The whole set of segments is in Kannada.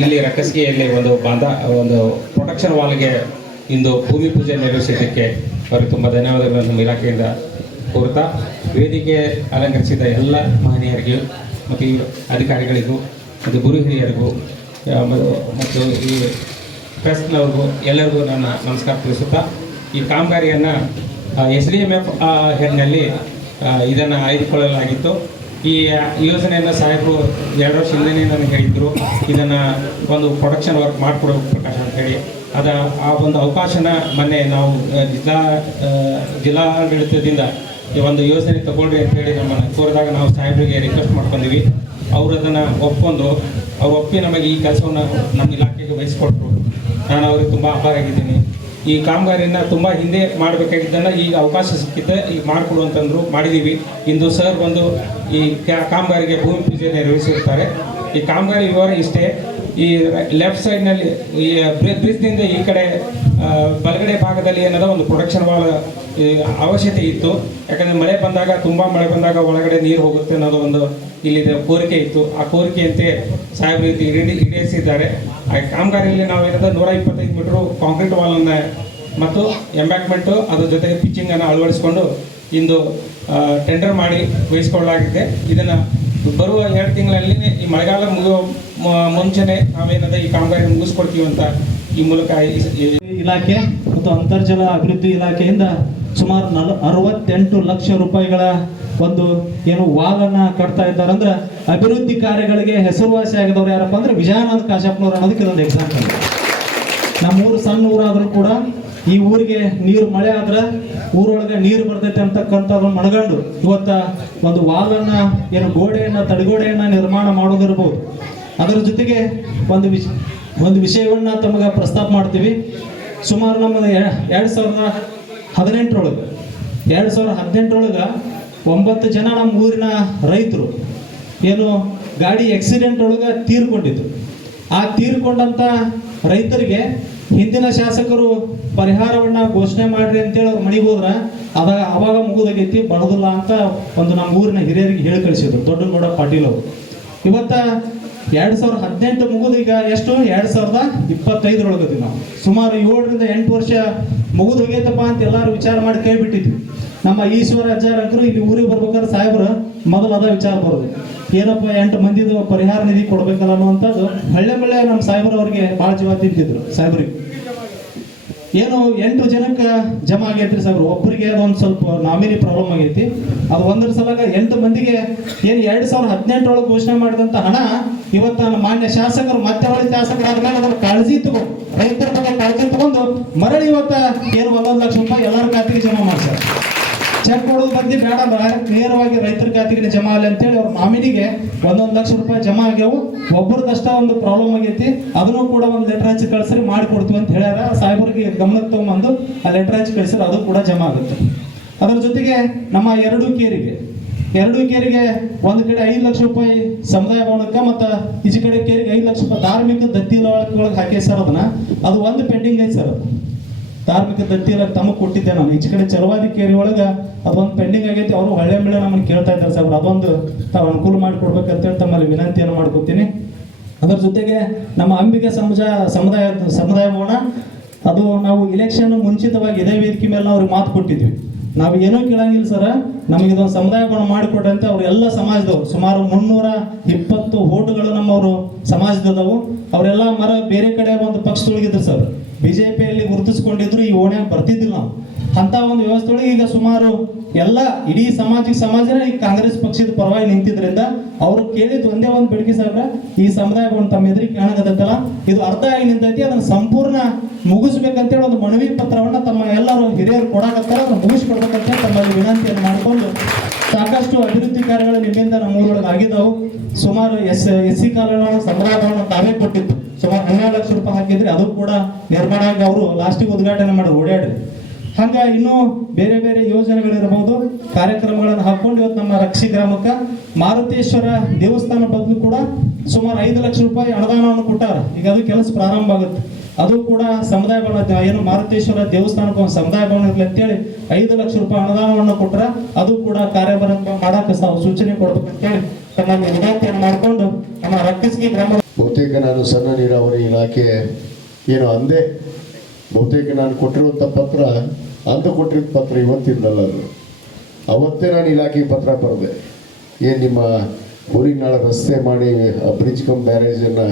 ಇಲ್ಲಿ ರಕ್ಕಸ್ಗಿಯಲ್ಲಿ ಒಂದು ಬಾಂಧ ಒಂದು ಪ್ರೊಟೆಕ್ಷನ್ ವಾಲ್ಗೆ ಇಂದು ಭೂಮಿ ಪೂಜೆ ನೆರವೇರಿಸಿದ್ದಕ್ಕೆ ಅವರಿಗೆ ತುಂಬ ಧನ್ಯವಾದಗಳನ್ನು ನಮ್ಮ ಇಲಾಖೆಯಿಂದ ಕೋರ್ತಾ ವೇದಿಕೆ ಅಲಂಕರಿಸಿದ ಎಲ್ಲ ಮಹನೀಯರಿಗೂ ಮತ್ತು ಈ ಅಧಿಕಾರಿಗಳಿಗೂ, ಮತ್ತು ಗುರು ಹಿರಿಯರಿಗೂ ಮತ್ತು ಈ ಪ್ರೆಸ್ನವ್ರಿಗೂ ಎಲ್ಲರಿಗೂ ನನ್ನ ನಮಸ್ಕಾರ ತಿಳಿಸುತ್ತಾ, ಈ ಕಾಮಗಾರಿಯನ್ನು ಎಸ್ ಡಿ ಎಂ ಎಫ್ ಹೆಡ್ನಲ್ಲಿ ಇದನ್ನು ಆಯ್ದುಕೊಳ್ಳಲಾಗಿತ್ತು. ಈ ಯೋಜನೆಯನ್ನು ಸಾಹೇಬರು ಎರಡು ವರ್ಷ ಹಿಂದೆನೇ ನನಗೆ ಹೇಳಿದ್ರು, ಇದನ್ನು ಒಂದು ಪ್ರೊಡಕ್ಷನ್ ವರ್ಕ್ ಮಾಡಿಕೊಡ್ಬೇಕು ಪ್ರಕಾಶ ಅಂತ ಹೇಳಿ. ಅದ ಆ ಒಂದು ಅವಕಾಶನ ಮೊನ್ನೆ ನಾವು ಜಿಲ್ಲಾ ಜಿಲ್ಲಾಡಳಿತದಿಂದ ಈ ಒಂದು ಯೋಜನೆ ತಗೊಳ್ರಿ ಅಂತ ಹೇಳಿ ನಮ್ಮನ್ನು ಕೋರಿದಾಗ ನಾವು ಸಾಹೇಬರಿಗೆ ರಿಕ್ವೆಸ್ಟ್ ಮಾಡ್ಕೊಂಡಿವಿ. ಅವರು ಅದನ್ನು ಒಪ್ಕೊಂಡು ಅವ್ರು ಒಪ್ಪಿ ನಮಗೆ ಈ ಕೆಲಸವನ್ನು ನಮ್ಮ ಇಲಾಖೆಗೆ ವಹಿಸ್ಕೊಟ್ರು. ನಾನು ಅವ್ರಿಗೆ ತುಂಬ ಆಭಾರ ಈ ಕಾಮಗಾರಿಯನ್ನು ತುಂಬ ಹಿಂದೆ ಮಾಡಬೇಕಾಗಿದ್ದನ್ನು ಈಗ ಅವಕಾಶ ಸಿಕ್ಕಿದ್ದೆ ಈಗ ಮಾಡಿಕೊಡು ಅಂತಂದ್ರು ಮಾಡಿದ್ದೀವಿ ಇಂದು ಸರ್ ಬಂದು ಈ ಕಾಮಗಾರಿಗೆ ಭೂಮಿ ಪೂಜೆ ನೆರವೇರಿಸಿರ್ತಾರೆ ಈ ಕಾಮಗಾರಿ ವಿವರ ಇಷ್ಟೇ. ಈ ಲೆಫ್ಟ್ ಸೈಡ್ನಲ್ಲಿ ಈ ಬ್ರಿಜ್ನಿಂದ ಈ ಕಡೆ ಬಲಗಡೆ ಭಾಗದಲ್ಲಿ ಏನದ ಒಂದು ಪ್ರೊಡಕ್ಷನ್ ವಾಲ್ ಅವಶ್ಯಕತೆ ಇತ್ತು. ಯಾಕಂದರೆ ಮಳೆ ಬಂದಾಗ, ತುಂಬ ಮಳೆ ಬಂದಾಗ ಒಳಗಡೆ ನೀರು ಹೋಗುತ್ತೆ ಅನ್ನೋದು ಒಂದು ಇಲ್ಲಿದೆ ಕೋರಿಕೆ ಇತ್ತು. ಆ ಕೋರಿಕೆಯಂತೆ ಸಾಹೇಬರು ಈಡೇರಿಸಿದ್ದಾರೆ ಕಾಮಗಾರಿಯಲ್ಲಿ ನಾವು ಏನಂದ್ರೆ ನೂರ ಇಪ್ಪತ್ತೈದು ಮೀಟ್ರು ಕಾಂಕ್ರೀಟ್ ವಾಲನ್ನು ಮತ್ತು ಎಂಬ್ಯಾಕ್ಮೆಂಟು ಅದರ ಜೊತೆಗೆ ಪಿಚ್ಚಿಂಗನ್ನು ಅಳವಡಿಸಿಕೊಂಡು ಇಂದು ಟೆಂಡರ್ ಮಾಡಿ ವಹಿಸಿಕೊಳ್ಳಲಾಗಿದೆ. ಇದನ್ನು ಬರುವ ಎರಡು ತಿಂಗಳಲ್ಲಿ ಈ ಮಳೆಗಾಲ ಮುಗಿಯುವ ಮುಂಚೆನೆ ನಾವೇನದ ಈ ಕಾಮಗಾರಿ ಮುಗಿಸ್ಕೊಡ್ತೀವಿ ಅಂತ ಈ ಮೂಲಕ ಇಲಾಖೆ ಮತ್ತು ಅಂತರ್ಜಲ ಅಭಿವೃದ್ಧಿ ಇಲಾಖೆಯಿಂದ ಸುಮಾರು ನಲ್, ಅರವತ್ತೆಂಟು ಲಕ್ಷ ರೂಪಾಯಿಗಳ ಒಂದು ಏನು ವಾಲನ್ನ ಕಟ್ತಾ ಇದ್ದಾರೆ ಅಂದ್ರೆ ಅಭಿವೃದ್ಧಿ ಕಾರ್ಯಗಳಿಗೆ ಹೆಸರುವಾಸಿ ಆಗಿದವ್ರು ಯಾರಪ್ಪ ಅಂದ್ರೆ ವಿಜಯಾನಂದ ಕಾಶಪ್ಪನವ್ರು ಅನ್ನೋದಕ್ಕೆ ಇದೊಂದು ಎಕ್ಸಾಂಪಲ್ ನಮ್ಮೂರು ಸಣ್ಣ ಊರಾದ್ರೂ ಕೂಡ ಈ ಊರಿಗೆ ನೀರು ಮಳೆ ಆದ್ರೆ ಊರೊಳಗೆ ನೀರು ಬರ್ತೈತೆ ಅಂತಕ್ಕಂಥದ್ದು ಮನಗಂಡು ಇವತ್ತ ಒಂದು ವಾಲನ್ನ ಏನು ಗೋಡೆಯನ್ನ, ತಡೆಗೋಡೆಯನ್ನ ನಿರ್ಮಾಣ ಮಾಡೋದಿರ್ಬೋದು. ಅದರ ಜೊತೆಗೆ ಒಂದು ವಿಷ, ಒಂದು ವಿಷಯವನ್ನ ತಮಗೆ ಪ್ರಸ್ತಾಪ ಮಾಡ್ತೀವಿ. ಸುಮಾರು ನಮ್ಮ ಎರಡು ಸಾವಿರದ ಹದಿನೆಂಟರೊಳಗೆ, ಎರಡು ಸಾವಿರದ ಹದಿನೆಂಟರೊಳಗೆ ಒಂಬತ್ತು ಜನ ನಮ್ಮ ಊರಿನ ರೈತರು ಏನು ಗಾಡಿ ಆಕ್ಸಿಡೆಂಟ್ ಒಳಗೆ ತೀರ್ಕೊಂಡಿದ್ರು. ಆ ತೀರ್ಕೊಂಡಂತ ರೈತರಿಗೆ ಹಿಂದಿನ ಶಾಸಕರು ಪರಿಹಾರವನ್ನ ಘೋಷಣೆ ಮಾಡ್ರಿ ಅಂತೇಳಿ ಅವ್ರು ಮನೆಗೆ ಹೋದ್ರ ಅದಾಗ ಅವಾಗ ಮುಗಿದೋಗೈತಿ ಬಡದಿಲ್ಲ ಅಂತ ಒಂದು ನಮ್ಮ ಊರಿನ ಹಿರಿಯರಿಗೆ ಹೇಳಿ ಕಳಿಸಿದ್ರು ನೋಡ ಪಾಟೀಲ್ ಅವರು. ಇವತ್ತ ಎರಡ್ ಸಾವಿರದ ಹದಿನೆಂಟು ಮುಗಿದು ಈಗ ಎಷ್ಟು? ಎರಡು ಸಾವಿರದ ಇಪ್ಪತ್ತೈದರೊಳಗದ್ವಿ ನಾವು. ಸುಮಾರು ಏಳರಿಂದ ಎಂಟು ವರ್ಷ ಮುಗಿದು ಅಂತ ಎಲ್ಲರೂ ವಿಚಾರ ಮಾಡಿ ಕೈ ಬಿಟ್ಟಿದ್ವಿ. ನಮ್ಮ ಈಶ್ವರ ಅಜ್ಜಾರಂಕರು ಇಲ್ಲಿ ಊರಿಗೆ ಬರ್ಬೇಕಾದ್ರೆ ಸಾಹೇಬ್ರು ಮೊದಲು ಅದ ವಿಚಾರ ಬರೋದು. ಏನಪ್ಪ ಎಂಟು ಮಂದಿದು ಪರಿಹಾರ ನಿಧಿ ಕೊಡ್ಬೇಕಲ್ಲ ಅನ್ನುವಂಥದ್ದು ಹಳ್ಳೆ ಮಳ್ಳೆ ನಮ್ಮ ಸಾಹೇಬ್ರು ಅವ್ರಿಗೆ ಭಾಳ ಜೀವ ತಿಂತಿದ್ರು ಸಾಹೇಬ್ರಿಗೆ. ಏನು ಎಂಟು ಜನಕ್ಕೆ ಜಮಾ ಆಗೈತ್ರಿ ಸಾಹೇಬ್ರು. ಒಬ್ಬರಿಗೆ ಅದೊಂದು ಸ್ವಲ್ಪ ನಾಮಿನಿ ಪ್ರಾಬ್ಲಮ್ ಆಗೈತಿ. ಅದು ಒಂದರ ಸಲಗ ಎಂಟು ಮಂದಿಗೆ ಏನು ಎರಡು ಸಾವಿರದ ಹದಿನೆಂಟರೊಳಗೆ ಘೋಷಣೆ ಮಾಡಿದಂತ ಹಣ ಇವತ್ತು ನನ್ನ ಮಾನ್ಯ ಶಾಸಕರು ಮತ್ತೆ ಹೊಳಿ ಶಾಸಕರಾದ್ಮೇಲೆ ಅದನ್ನು ಕಾಳಜಿ ತಗೊಂಡು ರೈತರ ಬಗ್ಗೆ ಕಾಳಜಿ ತಗೊಂಡು ಮರಳಿ ಇವತ್ತು ಏನು ಒಂದೊಂದು ಲಕ್ಷ ರೂಪಾಯಿ ಎಲ್ಲರ ಖಾತೆಗೆ ಜಮಾ ಮಾಡ್ತಾರೆ ಚೆಕ್ ಕೊಡೋದು ಬಂದು ಬೇಡ ನೇರವಾಗಿ ರೈತರ ಖಾತೆಗೆ ಜಮಾ ಆಗಲಿ ಅಂತೇಳಿ ಅವ್ರ ಮಾಮಿನಿಗೆ ಒಂದೊಂದು ಲಕ್ಷ ರೂಪಾಯಿ ಜಮಾ ಆಗ್ಯಾವು. ಒಬ್ಬರದಷ್ಟ ಒಂದು ಪ್ರಾಬ್ಲಮ್ ಆಗೈತಿ. ಅದನ್ನು ಕೂಡ ಒಂದು ಲೆಟರ್ ಹಚ್ಚಿ ಕಳ್ಸರಿ ಮಾಡಿ ಕೊಡ್ತೀವಿ ಅಂತ ಹೇಳ್ಯಾರ. ಸಾಹೇಬರಿಗೆ ಗಮನಕ್ಕೆ ತಗೊಂಬಂದು ಆ ಲೆಟರ್ ಹಚ್ಚಿ ಕಳ್ಸರಿ ಅದು ಕೂಡ ಜಮಾ ಆಗುತ್ತೆ. ಅದರ ಜೊತೆಗೆ ನಮ್ಮ ಎರಡು ಕೇರಿಗೆ. ಎರಡು ಕೇರಿಗೆ ಒಂದು ಕಡೆ ಐದು ಲಕ್ಷ ರೂಪಾಯಿ ಸಮುದಾಯ ಮೂಲಕ ಮತ್ತು ಈಚೆ ಕಡೆ ಕೇರಿಗೆ ಐದು ಲಕ್ಷ ರೂಪಾಯಿ ಧಾರ್ಮಿಕ ದತ್ತಿ ಒಳಗೆ ಹಾಕಿ ಸರ್ ಅದನ್ನ. ಅದು ಒಂದು ಪೆಂಡಿಂಗ್ ಐತೆ ಸರ್ ಧಾರ್ಮಿಕ ದತ್ತಿ ತಮಗೆ ಕೊಟ್ಟಿದ್ದೆ ನಾನು. ಈಚೆ ಕಡೆ ಚಲವಾದಿ ಕೇರಿ ಒಳಗೆ ಅದೊಂದು ಪೆಂಡಿಂಗ್ ಆಗೈತಿ. ಅವರು ಹಳ್ಳೆ ಮೇಲೆ ನಮ್ಮನ್ನು ಕೇಳ್ತಾ ಇದ್ದಾರೆ ಸರ್. ಅದೊಂದು ತಾವು ಅನುಕೂಲ ಮಾಡಿಕೊಡ್ಬೇಕಂತೇಳಿ ತಮ್ಮಲ್ಲಿ ವಿನಂತಿಯನ್ನು ಮಾಡ್ಕೊತೀನಿ. ಅದರ ಜೊತೆಗೆ ನಮ್ಮ ಅಂಬಿಕೆ ಸಮುದಾಯ ಸಮುದಾಯ ಸಮುದಾಯ ಭವನ, ಅದು ನಾವು ಇಲೆಕ್ಷನ್ ಮುಂಚಿತವಾಗಿ ಇದೇ ವೇದಿಕೆ ಮೇಲೆ ಅವ್ರಿಗೆ ಮಾತು ಕೊಟ್ಟಿದ್ವಿ. ನಾವು ಏನೂ ಕೇಳಂಗಿಲ್ಲ ಸರ್. ನಮಗೆ ಇದೊಂದು ಸಮುದಾಯ ಭವನ ಮಾಡಿಕೊಟ್ಟಂತೆ ಅವ್ರು ಎಲ್ಲ ಸಮಾಜದವರು. ಸುಮಾರು ಮುನ್ನೂರ ಇಪ್ಪತ್ತು ಓಟುಗಳು ನಮ್ಮವರು ಸಮಾಜದದವು. ಅವರೆಲ್ಲ ಮರ ಬೇರೆ ಕಡೆ ಒಂದು ಪಕ್ಷದೊಳಗಿದ್ರು ಸರ್. ಪಿಯಲ್ಲಿ ಗುರುತಿಸ್ಕೊಂಡಿದ್ರು, ಈ ಓಣ್ಯಾಗ ಬರ್ತಿದ್ದಿಲ್ಲ ನಾವು. ಅಂತ ಒಂದು ವ್ಯವಸ್ಥೆ ಒಳಗೆ ಈಗ ಸುಮಾರು ಎಲ್ಲ ಇಡೀ ಸಾಮಾಜಿಕ ಸಮಾಜನೇ ಈ ಕಾಂಗ್ರೆಸ್ ಪಕ್ಷದ ಪರವಾಗಿ ನಿಂತಿದ್ರಿಂದ ಅವರು ಕೇಳಿದ್ ಒಂದೇ ಒಂದು ಬೇಡಿಕೆ ಸಾಹೇಬ್ರ, ಈ ಸಮುದಾಯ ಒಂದು ತಮ್ಮ ಎದುರಿಗೆ ಕಾಣಕತ್ತಲ್ಲ. ಇದು ಅರ್ಥ ಆಗಿ ನಿಂತೈತಿ, ಅದನ್ನ ಸಂಪೂರ್ಣ ಮುಗಿಸ್ಬೇಕಂತೇಳಿ ಒಂದು ಮನವಿ ಪತ್ರವನ್ನ ತಮ್ಮ ಎಲ್ಲರೂ ಹಿರಿಯರು ಕೊಡಾಕತ್ತಾರ, ಅದನ್ನ ಮುಗಿಸ್ಕೊಡ್ಬೇಕಂತ ತಮ್ಮಲ್ಲಿ ವಿನಂತಿಯನ್ನು ಮಾಡಿಕೊಂಡು ಸಾಕಷ್ಟು ಅಭಿವೃದ್ಧಿ ಕಾರ್ಯಗಳು ನಿಮ್ಮಿಂದ ನಮ್ಮ ಊರೊಳಗೆ ಆಗಿದ್ದಾವು. ಸುಮಾರು ಎಸ್ ಎಸ್ ಸಿ ಕಾಲೋನಿ ಸಂಗ್ರಹಗಳನ್ನು ತಾವೇ ಕೊಟ್ಟಿತ್ತು ಸುಮಾರು ಹನ್ನೆರಡು ಲಕ್ಷ ರೂಪಾಯಿ ಹಾಕಿದ್ರೆ ಅದು ಕೂಡ ನಿರ್ಮಾಣ ಆಗಿ ಅವರು ಲಾಸ್ಟಿಗೆ ಉದ್ಘಾಟನೆ ಮಾಡಿ ಓಡಾಡ್ರಿ ಹಂಗ ಇನ್ನೂ ಬೇರೆ ಬೇರೆ ಯೋಜನೆಗಳಿರಬಹುದು ಕಾರ್ಯಕ್ರಮಗಳನ್ನು ಹಾಕೊಂಡು ಇವತ್ತು ನಮ್ಮ ರಕ್ಷಿ ಗ್ರಾಮಕ್ಕೆ ಮಾರುತೇಶ್ವರ ದೇವಸ್ಥಾನ ಬದಲು ಕೂಡ ಸುಮಾರು ಐದು ಲಕ್ಷ ರೂಪಾಯಿ ಅನುದಾನವನ್ನು ಕೊಟ್ಟಾರ. ಈಗ ಅದು ಕೆಲಸ ಪ್ರಾರಂಭ ಆಗುತ್ತೆ. ಅದು ಕೂಡ ಸಮುದಾಯ ಭವನ ಏನು ಮಾರುತೇಶ್ವರ ದೇವಸ್ಥಾನಕ್ಕೆ ಸಮುದಾಯ ಭವನ ಇರ್ಲಿ ಅಂತೇಳಿ ಐದು ಲಕ್ಷ ರೂಪಾಯಿ ಅನುದಾನವನ್ನು ಕೊಟ್ರ ಅದು ಕೂಡ ಕಾರ್ಯಭಾರ ಮಾಡಕ್ಕೆ ತಾವು ಸೂಚನೆ ಕೊಡ್ಬೇಕಂತೇಳಿ ತಮ್ಮ ವಿನಂತಿಯನ್ನು ಮಾಡಿಕೊಂಡು ನಮ್ಮ ರಕ್ಷಿಸಿ ಗ್ರಾಮ ಬಹುತೇಕ ನಾನು ಸಣ್ಣ ನೀರಾವರಿ ಇಲಾಖೆ ಏನು ಅಂದೆ ಬಹುತೇಕ ನಾನು ಕೊಟ್ಟಿರುವಂಥ ಪತ್ರ, ಅಂತ ಕೊಟ್ಟಿರೋ ಪತ್ರ ಇವತ್ತಿಂದಲ್ಲ ಅದು. ಅವತ್ತೇ ನಾನು ಇಲಾಖೆಗೆ ಪತ್ರ ಬರೆದೆ. ಏನು ನಿಮ್ಮ ಊರಿನ ನಾಳೆ ರಸ್ತೆ ಮಾಡಿ ಬ್ರಿಡ್ಜ್ ಕಮ್ ಬ್ಯಾರೇಜನ್ನು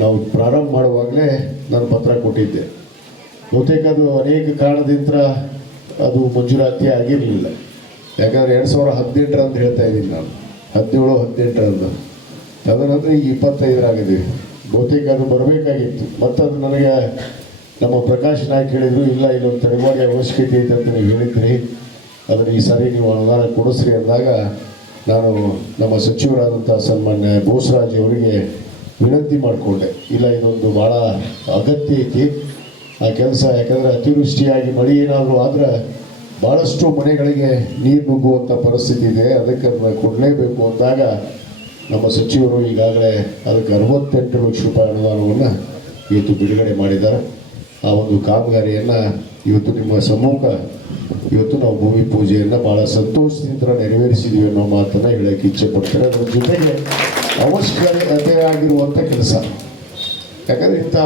ನಾವು ಪ್ರಾರಂಭ ಮಾಡುವಾಗಲೇ ನಾನು ಪತ್ರ ಕೊಟ್ಟಿದ್ದೆ. ಬಹುತೇಕ ಅದು ಅನೇಕ ಕಾರಣದಿಂದ ಅದು ಮಂಜೂರಾತಿ ಆಗಿರಲಿಲ್ಲ. ಯಾಕಂದರೆ ಎರಡು ಸಾವಿರ ಹದಿನೆಂಟರ ಅಂತ ಹೇಳ್ತಾ ಇದ್ದೀನಿ ನಾನು. ಹದಿನೇಳು ಹದಿನೆಂಟರಂದು ತದನಂತರ ಈಗ ಇಪ್ಪತ್ತೈದರಾಗಿದ್ದೀವಿ ಬಹುತೇಕ ಅದು ಬರಬೇಕಾಗಿತ್ತು. ಮತ್ತದು ನನಗೆ ನಮ್ಮ ಪ್ರಕಾಶ್ ನಾಯ್ಕ ಹೇಳಿದ್ರು, ಇಲ್ಲ ಇಲ್ಲೊಂದು ತಡೆಗೋಡೆ ಅವಶ್ಯಕತೆ ಐತೆ ಅಂತ ನೀವು ಹೇಳಿದ್ರಿ. ಅದನ್ನು ಈ ಸಾರಿ ನೀವು ಅನುದಾನ ಕೊಡಿಸ್ರಿ ಅಂದಾಗ ನಾನು ನಮ್ಮ ಸಚಿವರಾದಂಥ ಸನ್ಮಾನ್ಯ ಬೋಸರಾಜ್ ಅವರಿಗೆ ವಿನಂತಿ ಮಾಡಿಕೊಂಡೆ. ಇಲ್ಲ, ಇದೊಂದು ಭಾಳ ಅಗತ್ಯ ಐತಿ. ಆ ಕೆಲಸ ಯಾಕಂದರೆ ಅತಿವೃಷ್ಟಿಯಾಗಿ ಮಳೆ ಏನಾದರೂ ಆದರೆ ಭಾಳಷ್ಟು ಮನೆಗಳಿಗೆ ನೀರು ನುಗ್ಗುವಂಥ ಪರಿಸ್ಥಿತಿ ಇದೆ. ಅದಕ್ಕೆ ಅದನ್ನು ಕೊಡಲೇಬೇಕು ಅಂದಾಗ ನಮ್ಮ ಸಚಿವರು ಈಗಾಗಲೇ ಅದಕ್ಕೆ ಅರವತ್ತೆಂಟು ಲಕ್ಷ ರೂಪಾಯಿ ಅನುದಾನವನ್ನು ಇವತ್ತು ಬಿಡುಗಡೆ ಮಾಡಿದ್ದಾರೆ. ಆ ಒಂದು ಕಾಮಗಾರಿಯನ್ನು ಇವತ್ತು ನಿಮ್ಮ ಸಮ್ಮುಖ, ಇವತ್ತು ನಾವು ಭೂಮಿ ಪೂಜೆಯನ್ನು ಭಾಳ ಸಂತೋಷದಿಂದ ನೆರವೇರಿಸಿದ್ದೀವಿ ಅನ್ನೋ ಮಾತನ್ನು ಹೇಳೋಕ್ಕೆ ಇಚ್ಛೆ ಪಡ್ತಾರೆ ಅದರ ಜೊತೆಗೆ ಅವಶ್ಯಕತೆ ಆಗಿರುವಂಥ ಕೆಲಸ. ಯಾಕಂದರೆ ಇಂಥ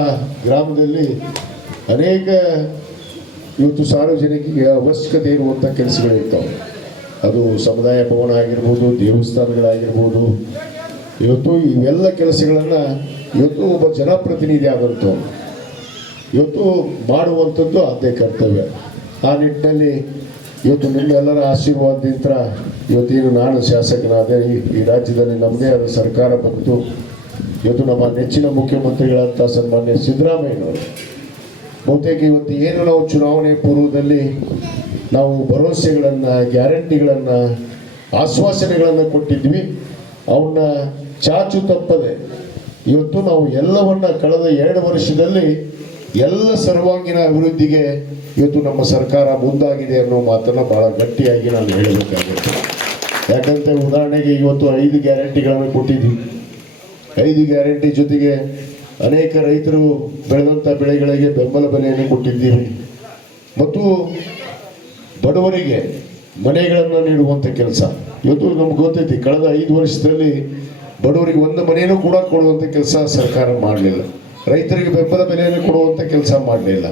ಗ್ರಾಮದಲ್ಲಿ ಅನೇಕ ಇವತ್ತು ಸಾರ್ವಜನಿಕರಿಗೆ ಅವಶ್ಯಕತೆ ಇರುವಂಥ ಕೆಲಸಗಳಿರ್ತಾವೆ ಅದು ಸಮುದಾಯ ಭವನ ಆಗಿರ್ಬೋದು, ದೇವಸ್ಥಾನಗಳಾಗಿರ್ಬೋದು. ಇವತ್ತು ಇವೆಲ್ಲ ಕೆಲಸಗಳನ್ನು ಇವತ್ತು ಒಬ್ಬ ಜನಪ್ರತಿನಿಧಿ ಆದಂಥವ್ನು ಇವತ್ತು ಮಾಡುವಂಥದ್ದು ಅದೇ ಕರ್ತವ್ಯ. ಆ ನಿಟ್ಟಿನಲ್ಲಿ ಇವತ್ತು ನಿಮ್ಮೆಲ್ಲರ ಆಶೀರ್ವಾದದಿಂದ ಇವತ್ತೇನು ನಾನು ಶಾಸಕನಾದೆ. ಈ ಈ ರಾಜ್ಯದಲ್ಲಿ ನಮ್ಮದೇ ಆದ ಸರ್ಕಾರ ಬಂತು. ಇವತ್ತು ನಮ್ಮ ನೆಚ್ಚಿನ ಮುಖ್ಯಮಂತ್ರಿಗಳಂತ ಸನ್ಮಾನ್ಯ ಸಿದ್ದರಾಮಯ್ಯನವರು. ಬಹುತೇಕ ಇವತ್ತು ಏನು ನಾವು ಚುನಾವಣೆ ಪೂರ್ವದಲ್ಲಿ ನಾವು ಭರವಸೆಗಳನ್ನು, ಗ್ಯಾರಂಟಿಗಳನ್ನು, ಆಶ್ವಾಸನೆಗಳನ್ನು ಕೊಟ್ಟಿದ್ವಿ. ಅವನ್ನ ಚಾಚು ತಪ್ಪದೆ ಇವತ್ತು ನಾವು ಎಲ್ಲವನ್ನ ಕಳೆದ ಎರಡು ವರ್ಷದಲ್ಲಿ ಎಲ್ಲ ಸರ್ವಾಂಗೀಣ ಅಭಿವೃದ್ಧಿಗೆ ಇವತ್ತು ನಮ್ಮ ಸರ್ಕಾರ ಮುಂದಾಗಿದೆ ಅನ್ನೋ ಮಾತನ್ನು ಬಹಳ ಗಟ್ಟಿಯಾಗಿ ನಾನು ಹೇಳಬೇಕಾಗುತ್ತೆ. ಯಾಕಂತ ಉದಾಹರಣೆಗೆ ಇವತ್ತು ಐದು ಗ್ಯಾರಂಟಿಗಳನ್ನು ಕೊಟ್ಟಿದ್ವಿ. ಐದು ಗ್ಯಾರಂಟಿ ಜೊತೆಗೆ ಅನೇಕ ರೈತರು ಬೆಳೆದಂಥ ಬೆಳೆಗಳಿಗೆ ಬೆಂಬಲ ಬೆಲೆಯನ್ನು ಕೊಟ್ಟಿದ್ದೀವಿ. ಮತ್ತು ಬಡವರಿಗೆ ಮನೆಗಳನ್ನು ನೀಡುವಂಥ ಕೆಲಸ. ಇವತ್ತು ನಮ್ಗೆ ಗೊತ್ತೈತಿ, ಕಳೆದ ಐದು ವರ್ಷದಲ್ಲಿ ಬಡವರಿಗೆ ಒಂದು ಮನೆಯೂ ಕೂಡ ಕೊಡುವಂಥ ಕೆಲಸ ಸರ್ಕಾರ ಮಾಡಲಿಲ್ಲ. ರೈತರಿಗೆ ಬೆಂಬಲ ಬೆಲೆಯನ್ನು ಕೊಡುವಂಥ ಕೆಲಸ ಮಾಡಲಿಲ್ಲ.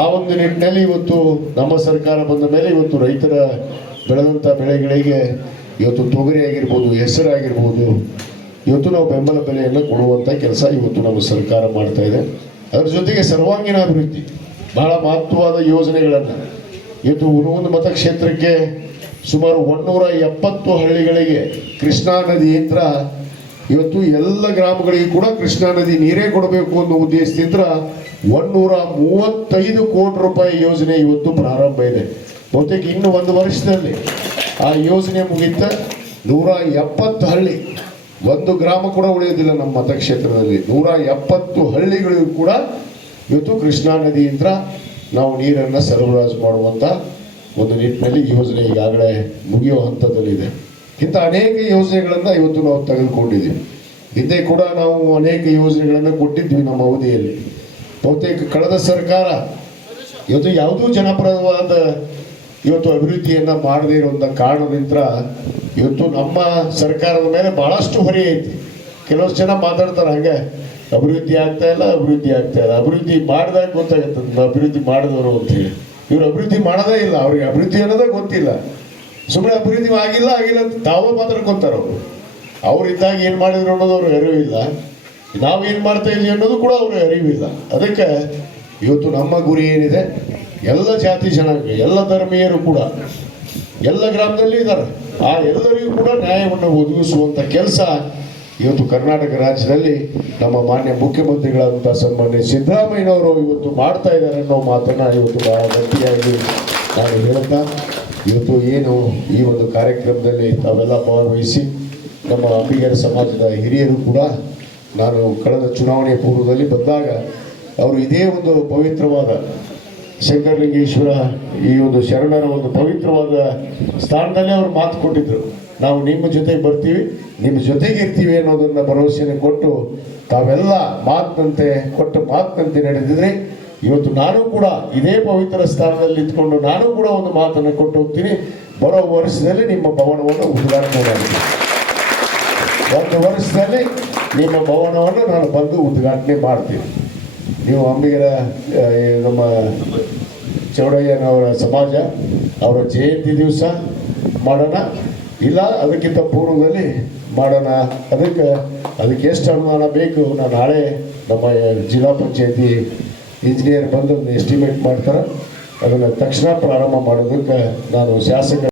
ಆ ಒಂದು ನಿಟ್ಟಿನಲ್ಲಿ ಇವತ್ತು ನಮ್ಮ ಸರ್ಕಾರ ಬಂದ ಮೇಲೆ ಇವತ್ತು ರೈತರ ಬೆಳೆದಂಥ ಬೆಳೆಗಳಿಗೆ ಇವತ್ತು ತೊಗರಿ ಆಗಿರ್ಬೋದು ಹೆಸರಾಗಿರ್ಬೋದು ಇವತ್ತು ನಾವು ಬೆಂಬಲ ಬೆಲೆಯನ್ನು ಕೊಡುವಂಥ ಕೆಲಸ ಇವತ್ತು ನಮ್ಮ ಸರ್ಕಾರ ಮಾಡ್ತಾ ಇದೆ. ಅದರ ಜೊತೆಗೆ ಸರ್ವಾಂಗೀಣ ಅಭಿವೃದ್ಧಿ ಬಹಳ ಮಹತ್ವವಾದ ಯೋಜನೆಗಳನ್ನು ಇವತ್ತು ಒಂದು ಮತಕ್ಷೇತ್ರಕ್ಕೆ ಸುಮಾರು ಒನ್ನೂರ ಎಪ್ಪತ್ತು ಹಳ್ಳಿಗಳಿಗೆ ಕೃಷ್ಣಾ ನದಿಯಿಂದ ಇವತ್ತು ಎಲ್ಲ ಗ್ರಾಮಗಳಿಗೆ ಕೂಡ ಕೃಷ್ಣಾ ನದಿ ನೀರೇ ಕೊಡಬೇಕು ಅನ್ನೋ ಉದ್ದೇಶದಿಂದ ಒಂದೂರ ಮೂವತ್ತೈದು ಕೋಟಿ ರೂಪಾಯಿ ಯೋಜನೆ ಇವತ್ತು ಪ್ರಾರಂಭ ಇದೆ. ಬಹುತೇಕ ಇನ್ನು ಒಂದು ವರ್ಷದಲ್ಲಿ ಆ ಯೋಜನೆ ಮುಗಿತ ನೂರ ಎಪ್ಪತ್ತು ಹಳ್ಳಿ, ಒಂದು ಗ್ರಾಮ ಕೂಡ ಉಳಿಯೋದಿಲ್ಲ ನಮ್ಮ ಮತಕ್ಷೇತ್ರದಲ್ಲಿ. ನೂರ ಎಪ್ಪತ್ತು ಹಳ್ಳಿಗಳಿಗೂ ಕೂಡ ಇವತ್ತು ಕೃಷ್ಣಾ ನದಿಯಿಂದ ನಾವು ನೀರನ್ನು ಸರಬರಾಜು ಮಾಡುವಂಥ ಒಂದು ನಿಟ್ಟಿನಲ್ಲಿ ಯೋಜನೆ ಈಗಾಗಲೇ ಮುಗಿಯೋ ಹಂತದಲ್ಲಿದೆ. ಇಂಥ ಅನೇಕ ಯೋಜನೆಗಳನ್ನು ಇವತ್ತು ನಾವು ತೆಗೆದುಕೊಂಡಿದ್ದೀವಿ. ಹಿಂದೆ ಕೂಡ ನಾವು ಅನೇಕ ಯೋಜನೆಗಳನ್ನು ಕೊಟ್ಟಿದ್ವಿ ನಮ್ಮ ಅವಧಿಯಲ್ಲಿ. ಬಹುತೇಕ ಕಳೆದ ಸರ್ಕಾರ ಇವತ್ತು ಯಾವುದೂ ಜನಪ್ರದವಾದ ಇವತ್ತು ಅಭಿವೃದ್ಧಿಯನ್ನು ಮಾಡದೇ ಇರುವಂಥ ಕಾರಣದಿಂದ ಇವತ್ತು ನಮ್ಮ ಸರ್ಕಾರದ ಮೇಲೆ ಭಾಳಷ್ಟು ಹೊರೆ ಐತಿ. ಕೆಲವಷ್ಟು ಜನ ಮಾತಾಡ್ತಾರೆ ಹಾಗೆ, ಅಭಿವೃದ್ಧಿ ಆಗ್ತಾ ಇಲ್ಲ, ಅಭಿವೃದ್ಧಿ ಆಗ್ತಾ ಇಲ್ಲ. ಅಭಿವೃದ್ಧಿ ಮಾಡಿದಾಗ ಗೊತ್ತಾಗುತ್ತೆ, ಅಭಿವೃದ್ಧಿ ಮಾಡಿದವರು ಅಂತ ಹೇಳಿ. ಇವ್ರು ಅಭಿವೃದ್ಧಿ ಮಾಡೋದೇ ಇಲ್ಲ, ಅವ್ರಿಗೆ ಅಭಿವೃದ್ಧಿ ಅನ್ನೋದೇ ಗೊತ್ತಿಲ್ಲ. ಸುಮ್ಮನೆ ಅಭಿವೃದ್ಧಿ ಆಗಿಲ್ಲ ಆಗಿಲ್ಲ ಅಂತ ತಾವೇ ಮಾತಾಡ್ಕೊತಾರೆ ಅವರು. ಇದ್ದಾಗ ಏನು ಮಾಡಿದ್ರು ಅನ್ನೋದು ಅವ್ರಿಗೆ ಅರಿವಿಲ್ಲ ನಾವು ಏನು ಮಾಡ್ತಾ ಇದೀವಿ ಅನ್ನೋದು ಕೂಡ ಅವ್ರಿಗೆ ಅರಿವಿಲ್ಲ ಅದಕ್ಕೆ ಇವತ್ತು ನಮ್ಮ ಗುರಿ ಏನಿದೆ, ಎಲ್ಲ ಜಾತಿ ಜನಾಂಗ, ಎಲ್ಲ ಧರ್ಮೀಯರು ಕೂಡ, ಎಲ್ಲ ಗ್ರಾಮದಲ್ಲಿ ಇದ್ದಾರೆ. ಆ ಎಲ್ಲರಿಗೂ ಕೂಡ ನ್ಯಾಯವನ್ನು ಒದಗಿಸುವಂಥ ಕೆಲಸ ಇವತ್ತು ಕರ್ನಾಟಕ ರಾಜ್ಯದಲ್ಲಿ ನಮ್ಮ ಮಾನ್ಯ ಮುಖ್ಯಮಂತ್ರಿಗಳಾದಂಥ ಸನ್ಮಾನ್ಯ ಸಿದ್ದರಾಮಯ್ಯನವರು ಇವತ್ತು ಮಾಡ್ತಾ ಇದ್ದಾರೆ ಅನ್ನೋ ಮಾತನ್ನ ಇವತ್ತು ಬಹಳ ಗಟ್ಟಿಯಾಗಿ ನಾನು ಹೇಳ್ತಾ ಇವತ್ತು ಏನು ಈ ಒಂದು ಕಾರ್ಯಕ್ರಮದಲ್ಲಿ ತಾವೆಲ್ಲ ಭಾಗವಹಿಸಿ ನಮ್ಮ ಅಂಬಿಗರ ಸಮಾಜದ ಹಿರಿಯರು ಕೂಡ ನಾನು ಕಳೆದ ಚುನಾವಣೆ ಪೂರ್ವದಲ್ಲಿ ಬಂದಾಗ ಅವರು ಇದೇ ಒಂದು ಪವಿತ್ರವಾದ ಶಂಕರಲಿಂಗೇಶ್ವರ ಈ ಒಂದು ಶರಣರ ಒಂದು ಪವಿತ್ರವಾದ ಸ್ಥಾನದಲ್ಲೇ ಅವರು ಮಾತು ಕೊಟ್ಟಿದ್ದರು ನಾವು ನಿಮ್ಮ ಜೊತೆಗೆ ಬರ್ತೀವಿ, ನಿಮ್ಮ ಜೊತೆಗೆ ಇರ್ತೀವಿ ಅನ್ನೋದನ್ನ ಭರವಸೆಯನ್ನು ಕೊಟ್ಟು ತಾವೆಲ್ಲ ಮಾತಿನಂತೆ, ಕೊಟ್ಟು ಮಾತಿನಂತೆ ನಡೆದಿದ್ರೆ ಇವತ್ತು ನಾನು ಕೂಡ ಇದೇ ಪವಿತ್ರ ಸ್ಥಾನದಲ್ಲಿ ಇದ್ಕೊಂಡು ನಾನು ಕೂಡ ಒಂದು ಮಾತನ್ನು ಕೊಟ್ಟು ಹೋಗ್ತೀನಿ. ಬರೋ ವರ್ಷದಲ್ಲಿ ನಿಮ್ಮ ಭವನವನ್ನು ಉದ್ಘಾಟನೆ ಒಂದು ವರ್ಷದಲ್ಲಿ ನಿಮ್ಮ ಭವನವನ್ನು ನಾನು ಬಂದು ಉದ್ಘಾಟನೆ ಮಾಡ್ತೀನಿ. ನೀವು ಅಂಬಿಗರ ನಮ್ಮ ಚೌಡಯ್ಯನವರ ಸಮಾಜ, ಅವರ ಜಯಂತಿ ದಿವಸ ಮಾಡೋಣ. ಇಲ್ಲ, ಅದಕ್ಕಿಂತ ಪೂರ್ವದಲ್ಲಿ ಮಾಡೋಣ. ಅದಕ್ಕೆ ಅದಕ್ಕೆ ಎಷ್ಟು ಅನುದಾನ ಬೇಕು? ನಾನು ನಾಳೆ ನಮ್ಮ ಜಿಲ್ಲಾ ಪಂಚಾಯತಿ ಇಂಜಿನಿಯರ್ ಬಂದು ಒಂದು ಎಸ್ಟಿಮೇಟ್ ಮಾಡ್ತಾರೆ. ಅದನ್ನು ತಕ್ಷಣ ಪ್ರಾರಂಭ ಮಾಡೋದಕ್ಕೆ ನಾನು ಶಾಸಕ